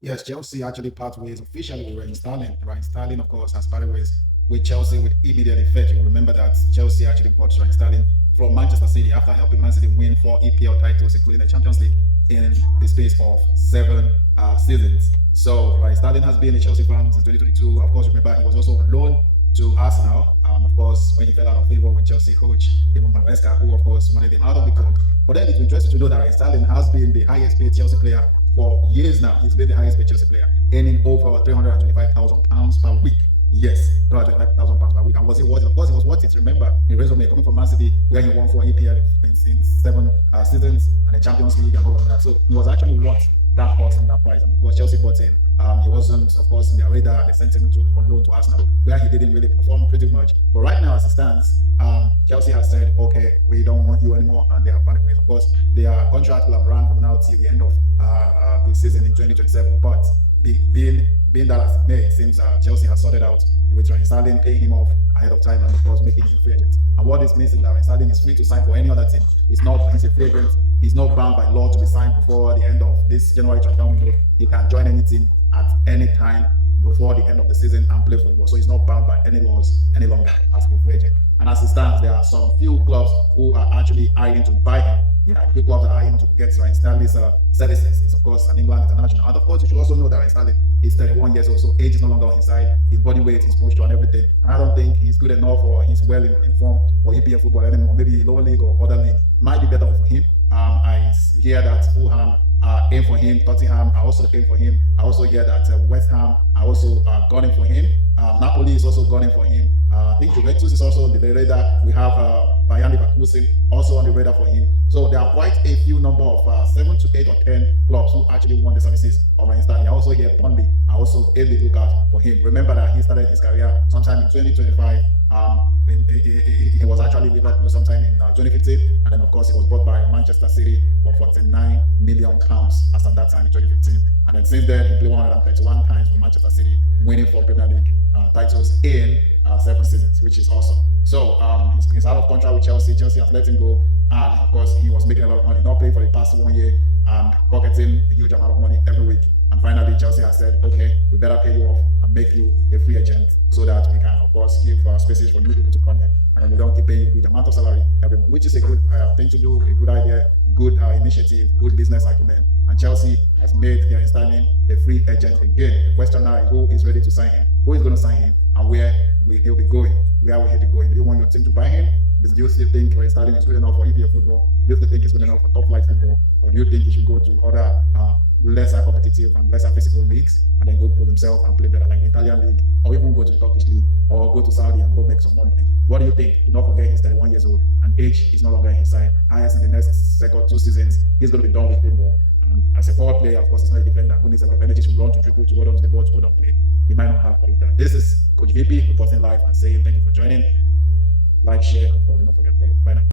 Yes, Chelsea actually part ways officially with Raheem Sterling. Raheem Sterling, of course, has parted ways with Chelsea with immediate effect. You remember that Chelsea actually bought Raheem Sterling from Manchester City after helping Man City win 4 EPL titles, including the Champions League, in the space of 7 seasons. So Raheem Sterling has been a Chelsea fan since 2022. Of course, remember he was also on loan to Arsenal. Of course, when he fell out of favor with Chelsea coach David Maresca, who of course wanted him out of the club. But then it's interesting to know that Raheem Sterling has been the highest paid Chelsea player for years now. He's been the highest paid Chelsea player, earning over £325,000 per week. Yes, £325,000 per week. And was it worth it? Of course, it was worth it. Remember, the resume coming from Man City, where he won 4 EPL in 7 seasons and the Champions League and all of that. So he was actually worth that cost and that price. And of course, Chelsea bought him. He wasn't, of course, in their radar. They sent him to on loan to Arsenal, where he didn't really perform pretty much. But right now, as it stands, Chelsea has said, okay, we don't want you anymore, and they have parted ways. Of course, their contract will have run from now till the end of the season in 2027. But being that as May, it seems Chelsea has sorted out with Raheem Sterling paying him off ahead of time and of course making him a free agent. And what this means is that Raheem Sterling is free to sign for any other team. He's a free agent. He's not bound by law to be signed before the end of this January transfer window. He can join any team at any time before the end of the season and play football. So he's not bound by any laws any longer as a free agent. And as it stands, there are some few clubs who are actually eyeing to buy him. Yeah, few clubs are eyeing to get Raheem Sterling's services. He's of course an England international. And of course, you should also know that Raheem Sterling is 31 years old, so age is no longer on his side. His body weight, his posture, and everything. And I don't think he's good enough or he's well informed for EPL football anymore. Maybe lower league or other league might be better for him. I hear that Fulham aim for him. Tottenham are also aim for him. I also hear that West Ham are also gunning for him. Napoli is also gunning for him. I think Juventus is also on the radar. We have Bayern Leverkusen also on the radar for him. So there are quite a few number of 7 to 8 or 10 clubs who actually want the services of Raheem Sterling. I also hear Burnley are also in the lookout for him. Remember that he started his career sometime in 2025. He was actually Liverpool sometime in 2015, and then of course he was bought by Manchester City for £49 million as at that time in 2015. And then since then, he played 131 times for Manchester City, winning 4 Premier League titles in 7 seasons, which is awesome. So he's out of contract with Chelsea. Chelsea has let him go, and of course he was making a lot of money, not paying for the past 1 year and pocketing a huge amount of money every week. And finally, Chelsea has said, okay, we better pay you off and make you a free agent so that we can, of course, give spaces for new people to come in. And then we don't keep paying you a huge amount of salary every month, which is a good thing to do, a good idea, good initiative, good business acumen. And Chelsea has made their Sterling a free agent again. The question now is who is ready to sign him, who is going to sign him, and where he'll be going, where will he be going. Do you want your team to buy him? Do you still think Raheem Sterling is good enough for EPL football? Do you still think he's good enough for top flight football? Or do you think he should go to other lesser competitive and lesser physical leagues and then go put himself and play better like the Italian league, or even go to the Turkish league, or go to Saudi and go make some money? What do you think? Do not forget he's 31 years old and age is no longer on his side. Highest in the next second 2 seasons, he's going to be done with football. And as a forward player, of course, it's not a defender who needs a lot of energy to run, to dribble, to hold on to the ball, to hold on play. He might not have all of that. This is Coach VP reporting live and saying thank you for joining. Like, share, and follow. Don't forget